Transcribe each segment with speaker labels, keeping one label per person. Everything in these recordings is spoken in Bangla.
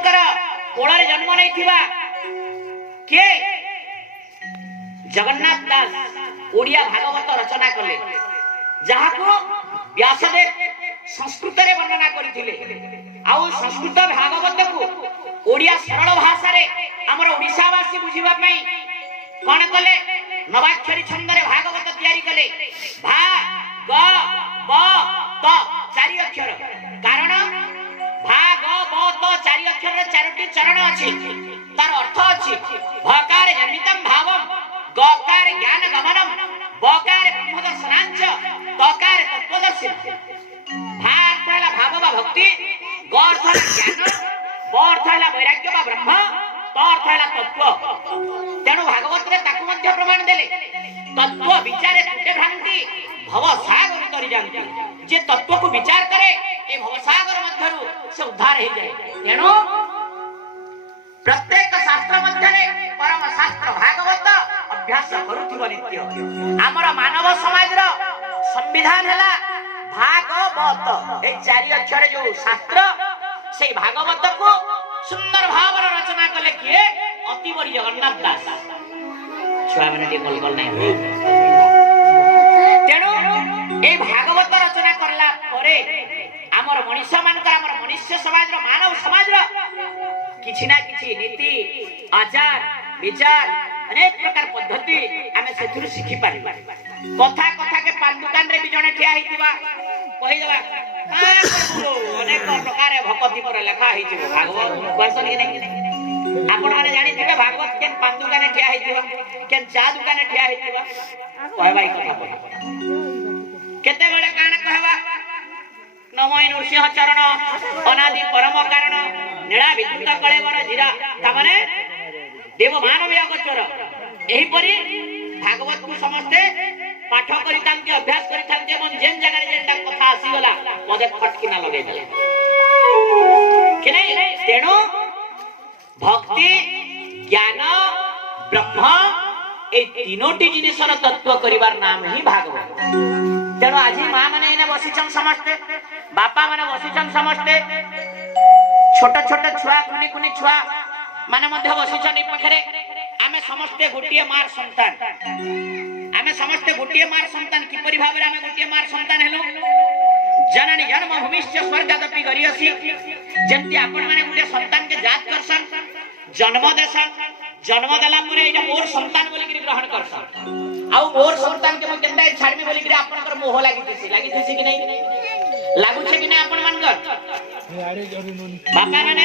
Speaker 1: ମାନଙ୍କର କୋଳରେ ଜନ୍ମ ନେଇଥିବା କିଏ ଜଗନ୍ନାଥ ଦାସ ଓଡ଼ିଆ ଭାଗବତ ରଚନା କଲେ ଯାହାକୁ ବ୍ୟାସଦେବ ସଂସ୍କୃତରେ ବର୍ଣ୍ଣନା କରିଥିଲେ ଆଉ ସଂସ୍କୃତ ଭାଗବତକୁ ଓଡ଼ିଆ ସରଳ ଭାଷାରେ ଆମର ଓଡ଼ିଶାବାସୀ ବୁଝିବା ପାଇଁ କଣ କଲେ ନବାକ୍ଷରୀ ଛନ୍ଦରେ ଭାଗବତ ତିଆରି କଲେ ଭା ଗ ବ ତ ଚାରି ଅକ୍ଷର କାରଣ চারটি চরণ আছে তার অর্থ আছে ভকার জন্মিতম ভাবম গকার জ্ঞান গমনম বকার ব্রহ্মদর্শনাঞ্চ তকার তত্ত্বদর্শি ভা অর্থ ভাব বা ভক্তি গ অর্থ হল জ্ঞান ব অর্থ হল বৈরাগ্য বা ব্রহ্ম ত অর্থ হল তত্ত্ব তেণু ভাগবতরে তাকে মধ্য প্রমাণ দেলে তত্ত্ব বিচারে তুটে ভ্রান্তি ভব সাগর তরি যাতে যে তত্ত্বকু বিচার করে এই ভবসাগর মধ্যরু সে উদ্ধার হয়ে যায় তেণু ପ୍ରତ୍ୟେକ ଶାସ୍ତ୍ର ମଧ୍ୟରେ ପରମ ଶାସ୍ତ୍ର ଭାଗବତ ଅଭ୍ୟାସ କରୁଥିବ ନିତ୍ୟ ଆମର ମାନବ ସମାଜର ସମ୍ବିଧାନ ହେଲା ଭାଗବତ ଏଇ ଚାରି ଅକ୍ଷର ଯୋଉ ଶାସ୍ତ୍ର ସେଇ ଭାଗବତକୁ ସୁନ୍ଦର ଭାବରେ ରଚନା କଲେ କିଏ ଅତି ବଡ଼ି ଜଗନ୍ନାଥ ଦାସ ଛୁଆମାନେ ଟିକେ ଭଲ ଭଲ ନାହିଁ ତେଣୁ ଏଇ ଭାଗବତ ରଚନା କଲା ପରେ ଆମର ମଣିଷ ମାନଙ୍କର ଆମର ମନୁଷ୍ୟ ସମାଜର ମାନବ ସମାଜର କିଛି ନା କିଛି ନୀତି ଆଚାର ବିଚାର ଅନେକ ପ୍ରକାର ପଦ୍ଧତି ଆମେ ସେଥିରୁ ଶିଖିପାରିବା କଥା କଥାକେ ପାନ ଦୋକାନରେ ବି ଜଣେ ଠିଆ ହେଇଥିବା କହିଦେବା ଅନେକ ପ୍ରକାର ଭକତି ପରେ ଲେଖା ହେଇଯିବ ଭାଗବତ କହେସନ୍ କି ନାଇଁ ଆପଣମାନେ ଜାଣିଥିବେ ଭାଗବତ କେନ୍ ପାନ ଦୋକାନରେ ଠିଆ ହେଇଥିବ କେନ୍ ଚା ଦୋକାନରେ ଠିଆ ହେଇଥିବ କହିବା ଏଇ କଥା କହିବା କେତେବେଳେ କାଣା କହିବା ନମ ନୃସିଂହ ଚରଣ ଅନାଦି ପରମ କାରଣ ନେଳା ବିଦ୍ୟୁତ କଳେ ବଡ ଜିରା ତାମାନେ ଦେବ ମାନବୀୟ ଗୋଚର ଏହିପରି ଭାଗବତକୁ ସମସ୍ତେ ପାଠ କରିଥାନ୍ତି ଅଭ୍ୟାସ କରିଥାନ୍ତି ଏବଂ ଯେନ୍ ଜାଗାରେ ଯେନ୍ଟା କଥା ଆସିଗଲା ପଦେ ଫଟକିନା ଲଗେଇଦେଲେ କି ନାହିଁ ତେଣୁ ଭକ୍ତି ଜ୍ଞାନ ବ୍ରହ୍ମ এই তিনোটি জিনিসর তত্ত্ব করিবার নাম হি ভাগবত তেণু আজি মা মানে এনে বসিছন সমস্তে বাপা মানে বসিছন সমস্তে ছোট ছোট ছুয়া কুনি কুনি ছুয়া মানে মধ্যে বসিছন এই পাখে আমি সমস্তে গোটিয়ে মার সন্তান আমি সমস্তে গোটিয়ে মার সন্তান কিপর ভাবে আমি গোটিয়ে মার সন্তান হেলু জননী জন্মভূমিশ্চ স্বর্গাদপি গরিয়সি যেমতি আপন মানে গোটিয়ে সন্তানকে জাত করছেন জন্ম দেশন জন্ম দেলা পরে এটা মোর সন্তান বলি করে গ্রহণ করছেন আউ মোর সন্তানকে মই কেনটা ছাড়বি বলি করে আপনার মোহ লাগিতেছি লাগিতেছি কি নাই লাগুছে কি না আপন মানকর ବାପା ମାନେ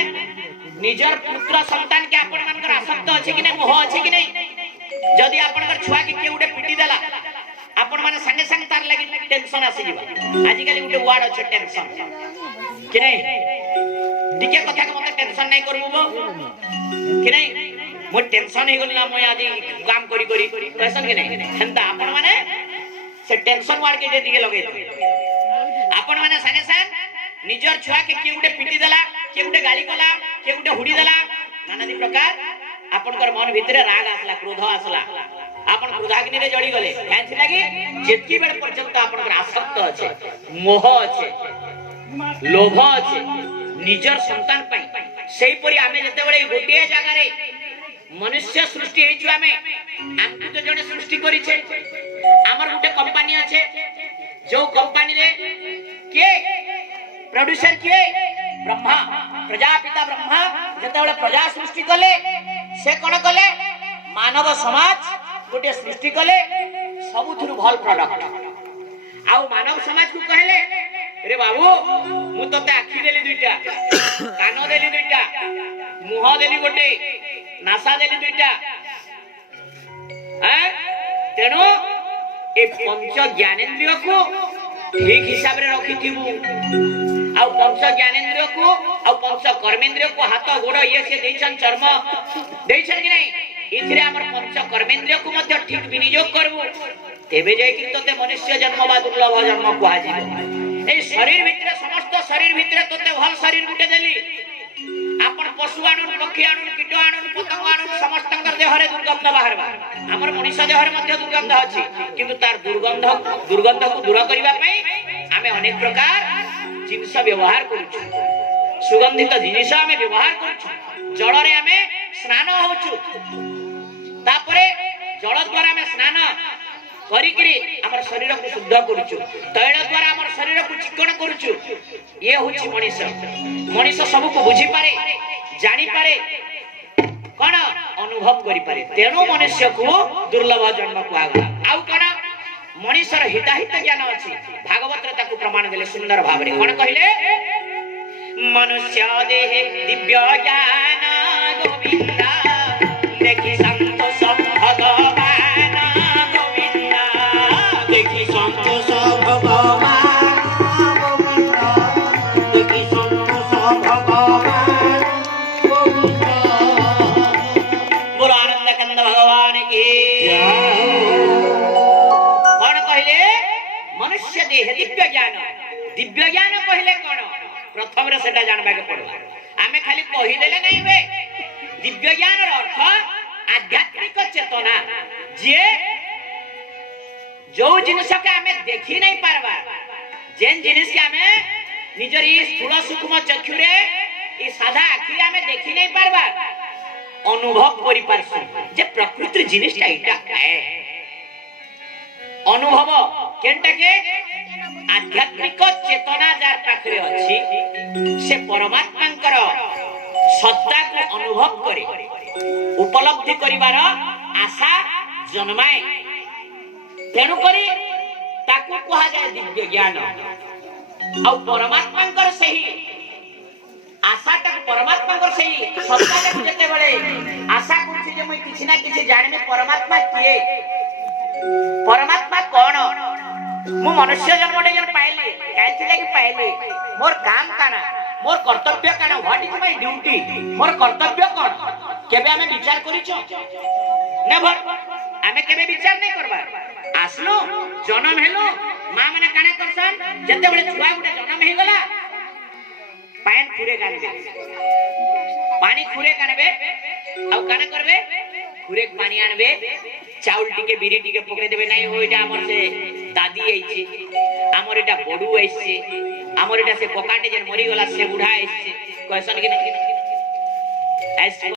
Speaker 1: ନିଜର ପୁତ୍ର ସନ୍ତାନ କି ଆପଣମାନଙ୍କର ଆସକ୍ତ ଅଛି କି ନାହିଁ ମୋହ ଅଛି କି ନାହିଁ ଯଦି ଆପଣଙ୍କର ଛୁଆ କି କିଏ ଗୋଟେ ପିଟି ଦେଲା ଆପଣମାନେ ସାଙ୍ଗେ ସାଙ୍ଗେ ତାର ଲାଗି ଟେନସନ ଆସିଯିବ ଆଜିକାଲି ଗୋଟେ ୱାର୍ଡ ଅଛି ଟେନସନ କି ନାହିଁ ଟିକେ କଥାକୁ ମତେ ଟେନସନ ନାଇଁ କରିବୁ କି ନାହିଁ ମୁଁ ଟେନସନ ହେଇଗଲି ନା ମୁଇଁ ଆଜି କାମ କରି କରି କହିସନ୍ କି ନାହିଁ ହେନ୍ତା ଆପଣମାନେ ସେ ଟେନସନ ୱାର୍ଡ କେ ଟିକେ ଲଗେଇ ଆପଣ ମାନେ ସାଙ୍ଗେ ସାଙ୍ଗେ ନିଜର ଛୁଆକେ କିଏ ଗୋଟେ ପିଟି ଦେଲା କିଏ ଗୋଟେ ଗାଳି କଲା କିଏ ଗୋଟେ ହୁଡି ଦେଲା ନାନାଦି ପ୍ରକାର ଆପଣଙ୍କର ମନ ଭିତରେ ରାଗ ଆସିଲା କ୍ରୋଧ ଆସିଲା ଆପଣ କ୍ରୋଧାଗ୍ନିରେ ଜଳିଗଲେ ଧ୍ୟାନ ଥିଲା କି ଯେତିକି ବେଳେ ପର୍ଯ୍ୟନ୍ତ ଆପଣଙ୍କର ଆସକ୍ତ ଅଛେ ମୋହ ଅଛେ ଲୋଭ ଅଛେ ନିଜର ସନ୍ତାନ ପାଇଁ ସେହିପରି ଆମେ ଯେତେବେଳେ ଗୋଟିଏ ଜାଗାରେ ମନୁଷ୍ୟ ସୃଷ୍ଟି ହେଇଛୁ ଆମେ ଆମକୁ ତ ଜଣେ ସୃଷ୍ଟି କରିଛେ ଆମର ଗୋଟେ କମ୍ପାନୀ ଅଛେ ଯୋଉ କମ୍ପାନୀରେ କିଏ ପ୍ରଡ୍ୟୁସର କିଏ ବ୍ରହ୍ମା ପ୍ରଜାପିତା ବ୍ରହ୍ମା ଯେତେବେଳେ ପ୍ରଜା ସୃଷ୍ଟି କଲେ ସେ କ'ଣ କଲେ ମାନବ ସମାଜ ଗୋଟିଏ ସୃଷ୍ଟି କଲେ ସବୁଥିରୁ ଭଲ ପ୍ରଡକ୍ଟ ଆଉ ମାନବ ସମାଜକୁ କହିଲେ ରେ ବାବୁ ମୁଁ ତତେ ଆଖି ଦେଲି ଦୁଇଟା କାନ ଦେଲି ଦୁଇଟା ମୁହଁ ଦେଲି ଗୋଟେ ନାସା ଦେଲି ଦୁଇଟା ତେଣୁ ଏ ପଞ୍ଚ ଜ୍ଞାନେନ୍ଦ୍ରିୟକୁ ଠିକ ହିସାବରେ ରଖିଥିବୁ ଆଉ ପଞ୍ଚ ଜ୍ଞାନେନ୍ଦ୍ରକୁ ଆଉ ପଞ୍ଚ କର୍ମେନ୍ଦ୍ରକୁ ହାତ ଗୋଡ ଇଏ ସିଏ ଦେଇଛନ୍ତି ଚର୍ମ ଦେଇଛନ୍ତି କି ନାହିଁ ଏଥିରେ ଆମର ପଞ୍ଚ କର୍ମେନ୍ଦ୍ରକୁ ମଧ୍ୟ ଠିକ ବିନିଯୋଗ କରିବୁ ତେବେ ଯାଇକି ତୋତେ ମନୁଷ୍ୟ ଜନ୍ମ ବା ଦୁର୍ଲଭ ଜନ୍ମ କୁହାଯିବ এই শরীর ভিতরে সমস্ত শরীর ভিতরে তোতে ভাল শরীর গুটে দেলি আপন পশু আনুন পক্ষী আনুন কীট আনুন পতঙ্গ আনুন সমস্ত দেহরে দুর্গন্ধ বাহারবা আমার মনুষ্য দেহরে মধ্যে দুর্গন্ধ আছে কিন্তু তার দুর্গন্ধ দুর্গন্ধ দূর করিবা পাই আমি অনেক প্রকার ଜିନିଷ ବ୍ୟବହାର କରୁଛୁ ସୁଗନ୍ଧିତ ଜିନିଷ ଆମେ ବ୍ୟବହାର କରୁଛୁ ଜଳରେ ଆମେ ସ୍ନାନ ହଉଛୁ ତାପରେ ଜଳ ଦ୍ୱାରା ଆମେ ସ୍ନାନ କରିକିରି ଆମର ଶରୀରକୁ ଶୁଦ୍ଧ କରୁଛୁ ତୈଳ ଦ୍ୱାରା ଆମର ଶରୀରକୁ ଚିକ୍କଣ କରୁଛୁ ଇଏ ହଉଛି ମଣିଷ ମଣିଷ ସବୁକୁ ବୁଝିପାରେ ଜାଣିପାରେ କଣ ଅନୁଭବ କରିପାରେ ତେଣୁ ମନୁଷ୍ୟକୁ ଦୁର୍ଲଭ ଜନ୍ମ କୁହାଗଲା ଆଉ କଣ ମଣିଷର ହିତାହିତ ଜ୍ଞାନ ଅଛି ଭାଗବତ प्रमाण दिले सुंदर भावरे कोण कहले मनुष्य
Speaker 2: देह दिव्य ज्ञान गोविंदा देखि संतोष भगवान
Speaker 1: गोविंदा देखि संतोष भगवान ଅବଶ୍ୟ ଦେହେ ଦିବ୍ୟ ଜ୍ଞାନ ଦିବ୍ୟ ଜ୍ଞାନ କହିଲେ କ'ଣ ପ୍ରଥମରେ ସେଟା ଜାଣିବାକୁ ପଡିବ ଆମେ ଖାଲି କହିଦେଲେ ନାଇଁ ହୁଏ ଦିବ୍ୟ ଜ୍ଞାନର ଅର୍ଥ ଆଧ୍ୟାତ୍ମିକ ଚେତନା ଯିଏ ଯୋଉ ଜିନିଷକେ ଆମେ ଦେଖି ନାଇଁ ପାରବା ଯେନ୍ ଜିନିଷକେ ଆମେ ନିଜର ଇ ସ୍ଥୂଳ ସୂକ୍ଷ୍ମ ଚକ୍ଷୁରେ ଇ ସାଧା ଆଖିରେ ଆମେ ଦେଖି ନାଇଁ ପାରବା ଅନୁভବ କରିପାରସୁଁ ଯେ ପ୍ରକୃତି ଜିନିଷଟା ଏଇଟା ଅନୁଭବ କେନ୍ଟାକେ ଆଧ୍ୟାତ୍ମିକ ଚେତନା ଯାର ପାଖରେ ଅଛି ସେ ପରମାତ୍ମାଙ୍କର ସତ୍ତାକୁ ଅନୁଭବ କରେ ଉପଲବ୍ଧି କରିବାର ଆଶା ଜନ୍ମାଏ ତେଣୁକରି ତାକୁ କୁହାଯାଏ ଦିବ୍ୟ ଜ୍ଞାନ ଆଉ ପରମାତ୍ମାଙ୍କର ସେହି ଆଶାଟାକୁ ପରମାତ୍ମାଙ୍କର ସେହି ସତ୍ତାଟାକୁ ଯେତେବେଳେ ଆଶା କରୁଛି ଯେ ମୁଁ କିଛି ନା କିଛି ଜାଣିବି ପରମାତ୍ମା କିଏ ପରମାତ୍ମା କ'ଣ ମୁଁ ମନୁଷ୍ୟ ଜନ୍ମଟେ ଜଣେ ପାଇଲି କାହିଁକି ପାଇଲି ମୋର କାମ କାଣା ମୋର କର୍ତ୍ତବ୍ୟ କାଣା ହ୍ୱାଟ ଇଜ ମାଇ ଡ୍ୟୁଟି ମୋର କର୍ତ୍ତବ୍ୟ କ'ଣ କେବେ ଆମେ ବିଚାର କରିଛ ନେଭର ଆମେ କେବେ ବିଚାର ନାଇଁ କରବା আসলো জনম ହେଲୁ ମା ମାନେ কানা করছন ଯେତେବେଳେ ছুয়া গুটে জনম ହେଇଗଲା গলা পায়ন খুরে ପାଣି পানি খুরে ଆଉ আউ কানা খুরেক পানি আনবে চাউলটিকে বিড়িটিকে পকড়ে দেবে নাই ওইটা আমার সে দাদি আইছে আমার এটা বড়ু আইছে আমার এটা সে পকাটে যে মরিগলা সে বুড়া আইছে কয়সন কি